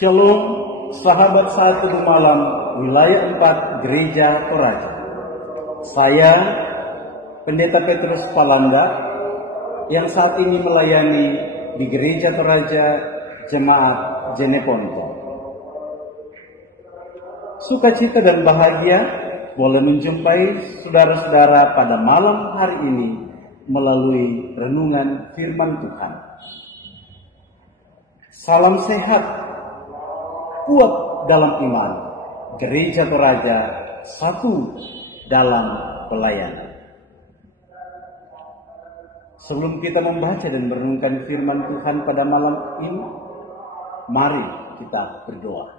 Shalom, sahabat Saat Teduh Malam, wilayah 4 Gereja Toraja. Saya, Pendeta Petrus Palanda, yang saat ini melayani di Gereja Toraja Jemaat Jeneponto. Sukacita dan bahagia boleh menjumpai saudara-saudara pada malam hari ini melalui renungan firman Tuhan. Salam sehat, kuat dalam iman, Gereja Toraja satu dalam pelayanan. Sebelum kita membaca dan merenungkan firman Tuhan pada malam ini, mari kita berdoa.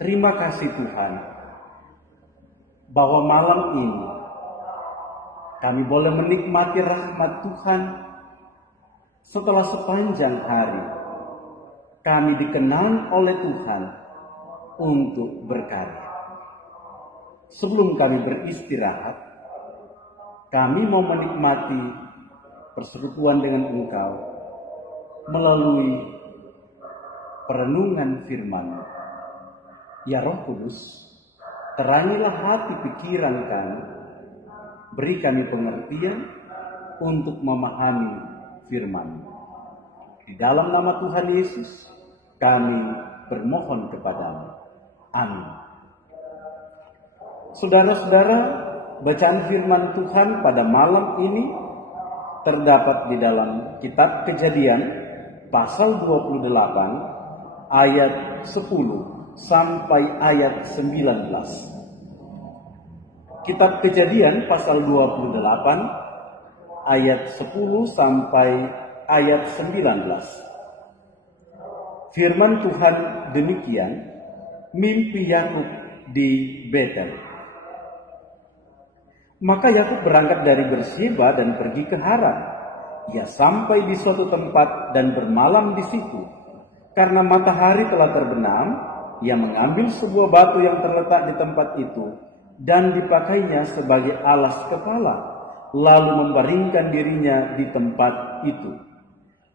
Terima kasih Tuhan, bahwa malam ini kami boleh menikmati rahmat Tuhan setelah sepanjang hari. Kami dikenal oleh Tuhan untuk berkarya. Sebelum kami beristirahat, kami mau menikmati persekutuan dengan Engkau melalui perenungan firman. Ya Roh Kudus, terangilah hati pikiran kami, beri kami pengertian untuk memahami firman. Di dalam nama Tuhan Yesus, kami bermohon kepadamu. Amin. Saudara-saudara, bacaan firman Tuhan pada malam ini terdapat di dalam kitab Kejadian pasal 28 ayat 10 sampai ayat 19. Kitab Kejadian pasal 28 ayat 10 sampai ayat 19. Firman Tuhan demikian, mimpi Yakub di Betel. Maka Yakub berangkat dari Berseba dan pergi ke Haran. Ia sampai di suatu tempat dan bermalam di situ. Karena matahari telah terbenam, ia mengambil sebuah batu yang terletak di tempat itu dan dipakainya sebagai alas kepala, lalu membaringkan dirinya di tempat itu.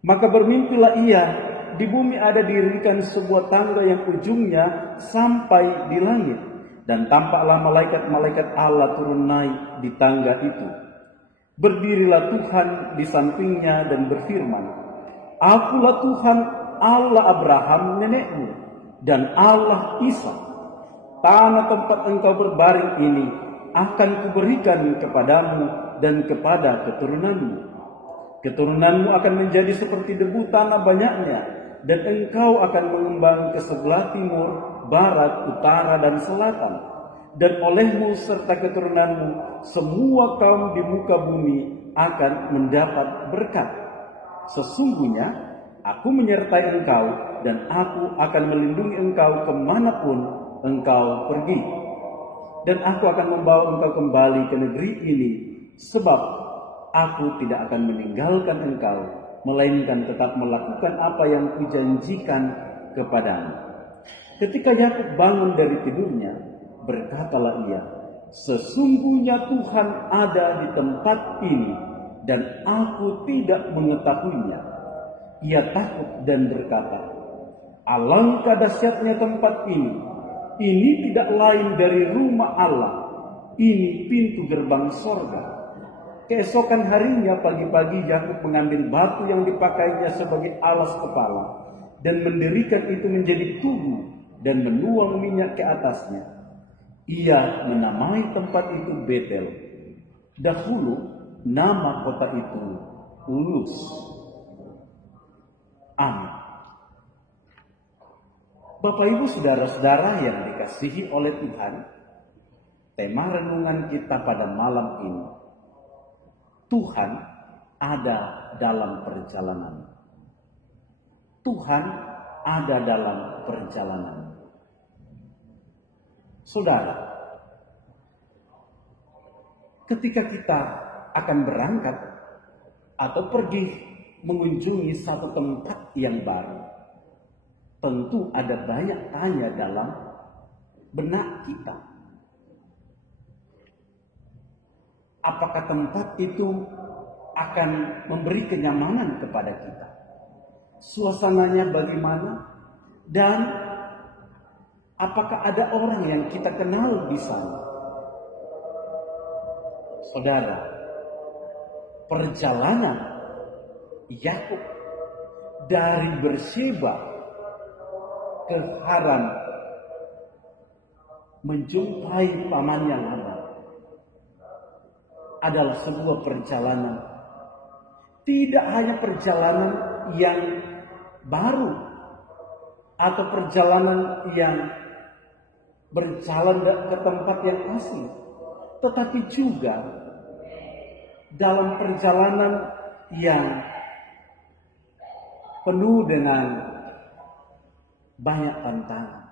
Maka bermimpilah ia, di bumi ada didirikan sebuah tangga yang ujungnya sampai di langit, dan tampaklah malaikat-malaikat Allah turun naik di tangga itu. Berdirilah Tuhan di sampingnya dan berfirman, Akulah Tuhan Allah Abraham nenekmu dan Allah Ishak. Tanah tempat engkau berbaring ini akan kuberikan kepadamu dan kepada keturunanmu. Keturunanmu akan menjadi seperti debu tanah banyaknya, dan engkau akan mengembang ke sebelah timur, barat, utara, dan selatan. Dan olehmu serta keturunanmu, semua kaum di muka bumi akan mendapat berkat. Sesungguhnya, aku menyertai engkau, dan aku akan melindungi engkau kemanapun engkau pergi. Dan aku akan membawa engkau kembali ke negeri ini, sebab aku tidak akan meninggalkan engkau, melainkan tetap melakukan apa yang kujanjikan kepadamu. Ketika Yakub bangun dari tidurnya, berkatalah ia, sesungguhnya Tuhan ada di tempat ini, dan aku tidak mengetahuinya. Ia takut dan berkata, alangkah dahsyatnya tempat ini. Ini tidak lain dari rumah Allah. Ini pintu gerbang sorga. Keesokan harinya pagi-pagi Yakub mengambil batu yang dipakainya sebagai alas kepala dan mendirikan itu menjadi tugu dan menuang minyak ke atasnya. Ia menamai tempat itu Betel. Dahulu nama kota itu Luz. Amin. Bapak Ibu saudara-saudara yang dikasihi oleh Tuhan, tema renungan kita pada malam ini, Tuhan ada dalam perjalanan. Tuhan ada dalam perjalanan. Saudara, ketika kita akan berangkat atau pergi mengunjungi satu tempat yang baru, tentu ada banyak tanya dalam benak kita. Apakah tempat itu akan memberi kenyamanan kepada kita? suasananya bagaimana, dan apakah ada orang yang kita kenal di sana. Saudara, perjalanan Yakub dari Berseba ke Haran menjumpai pamannya Laban adalah sebuah perjalanan, tidak hanya perjalanan yang baru atau perjalanan yang berjalan ke tempat yang asing, tetapi juga dalam perjalanan yang penuh dengan banyak tantangan.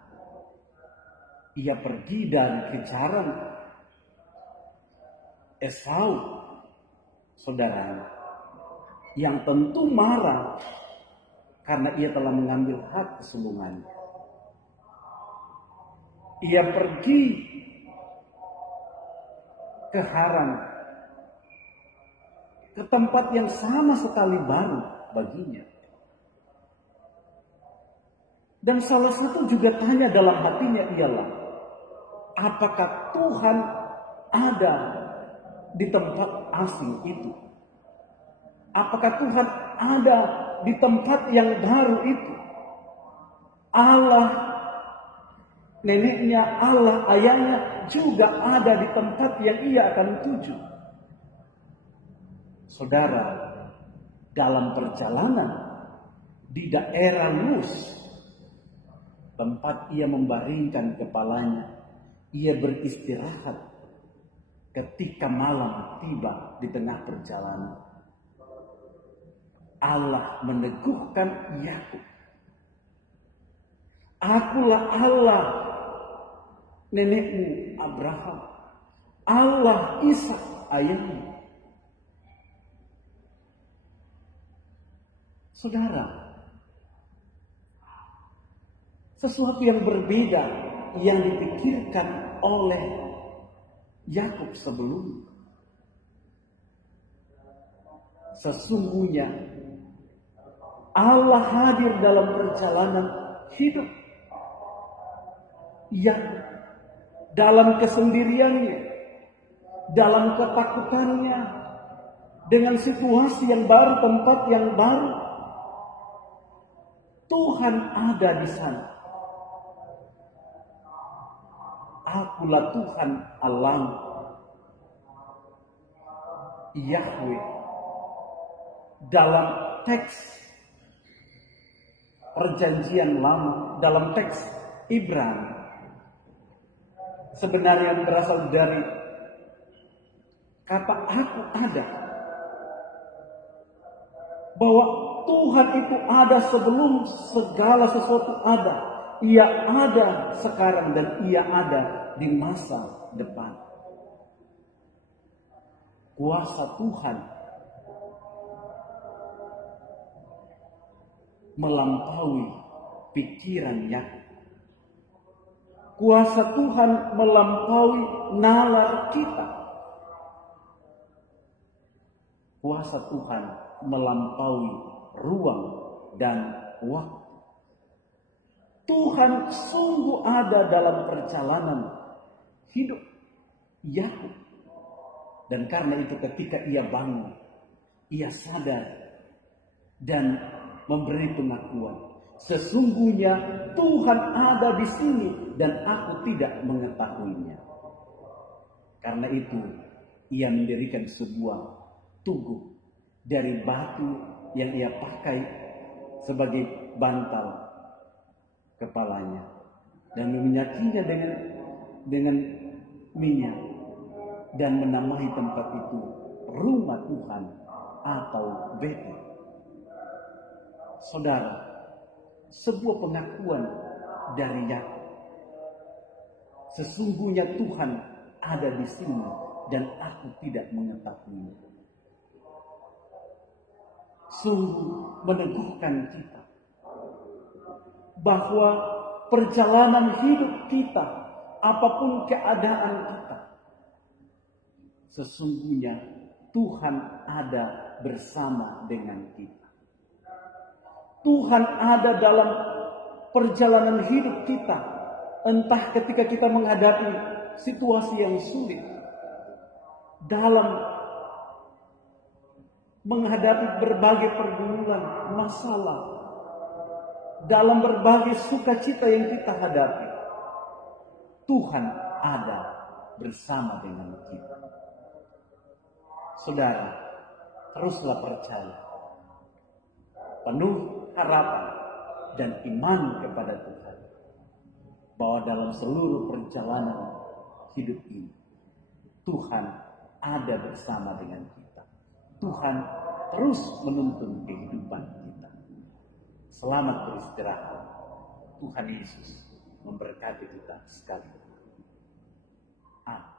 Ia pergi dari kejaran Esau, saudara, yang tentu marah karena ia telah mengambil hak kesulungannya. Ia pergi ke Haran, ke tempat yang sama sekali baru baginya. Dan salah satu juga tanya dalam hatinya ialah, apakah Tuhan ada di tempat asing itu? Apakah Tuhan ada di tempat yang baru itu? Allah neneknya, Allah ayahnya juga ada di tempat yang ia akan tuju. Saudara, dalam perjalanan di daerah Luz, tempat ia membaringkan kepalanya, ia beristirahat ketika malam tiba di tengah perjalanan. Allah meneguhkan Yakub. Akulah Allah nenekmu Abraham, Allah Ishak ayahmu. Saudara, sesuatu yang berbeda yang dipikirkan oleh Yakub sebelumnya. Sesungguhnya Allah hadir dalam perjalanan hidup Yakub, dalam kesendiriannya, dalam ketakutannya, dengan situasi yang baru, tempat yang baru. Tuhan ada di sana. Akulah Tuhan Allah, Yahweh. Dalam teks Perjanjian Lama, dalam teks Ibrani, sebenarnya berasal dari kata aku ada. Bahwa Tuhan itu ada sebelum segala sesuatu ada. Ia ada sekarang dan ia ada di masa depan. Kuasa Tuhan melampaui pikiran Yakub. Kuasa Tuhan melampaui nalar kita. Kuasa Tuhan melampaui ruang dan waktu. Tuhan sungguh ada dalam perjalanan hidup Yakub. Dan karena itu ketika ia bangun, ia sadar dan memberi pengakuan, sesungguhnya Tuhan ada di sini dan aku tidak mengetahuinya. Karena itu ia mendirikan sebuah tugu dari batu yang ia pakai sebagai bantal kepalanya dan meminyakinya dengan minyak dan menamai tempat itu rumah Tuhan atau Betel. Saudara, sebuah pengakuan dari Yakub. Sesungguhnya Tuhan ada di sini dan aku tidak mengetahuinya. Sungguh meneguhkan kita bahwa perjalanan hidup kita, apapun keadaan kita, sesungguhnya Tuhan ada bersama dengan kita. Tuhan ada dalam perjalanan hidup kita. Entah ketika kita menghadapi situasi yang sulit, dalam menghadapi berbagai pergumulan, masalah, dalam berbagai sukacita yang kita hadapi, Tuhan ada bersama dengan kita. Saudara, teruslah percaya, penuh harapan dan iman kepada Tuhan, bahwa dalam seluruh perjalanan hidup ini, Tuhan ada bersama dengan kita. Tuhan terus menuntun kehidupan kita. Selamat beristirahat. Tuhan Yesus memberkati kita sekalian. Amin.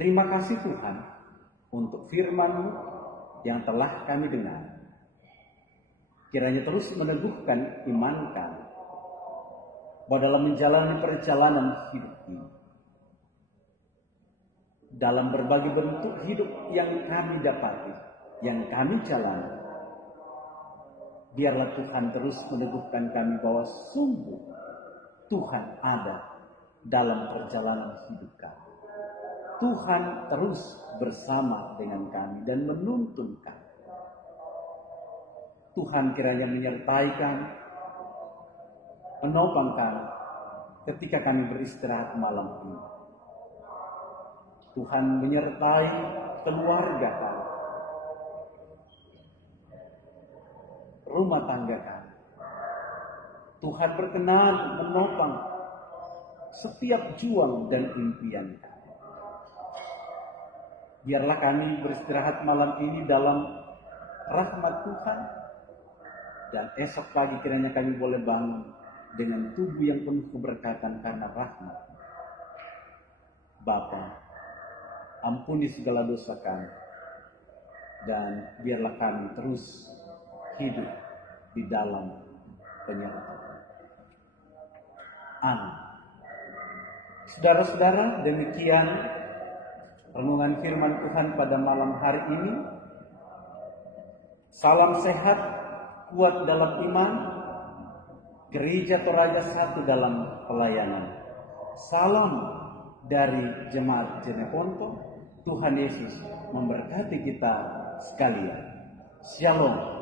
Terima kasih Tuhan untuk firman-Mu yang telah kami dengar. Kiranya terus meneguhkan iman kami bahwa dalam menjalani perjalanan hidup ini, dalam berbagai bentuk hidup yang kami dapati, yang kami jalani, biarlah Tuhan terus meneguhkan kami bahwa sungguh Tuhan ada dalam perjalanan hidup kami. Tuhan terus bersama dengan kami dan menuntun kami. Tuhan kiranya menyertai kami, menopang kami ketika kami beristirahat malam ini. Tuhan menyertai keluarga kami, rumah tangga kami. Tuhan berkenan menopang setiap juang dan impian kami. Biarlah kami beristirahat malam ini dalam rahmat Tuhan, dan esok pagi kiranya kami boleh bangun dengan tubuh yang penuh keberkatan karena rahmat. Bapa, ampuni segala dosa kami. dan biarlah kami terus hidup di dalam penyertaan. Amin. Saudara-saudara, demikian renungan firman Tuhan pada malam hari ini. Salam sehat, kuat dalam iman, Gereja Toraja satu dalam pelayanan. Salam dari Jemaat Jeneponto. Tuhan Yesus memberkati kita sekalian. Shalom.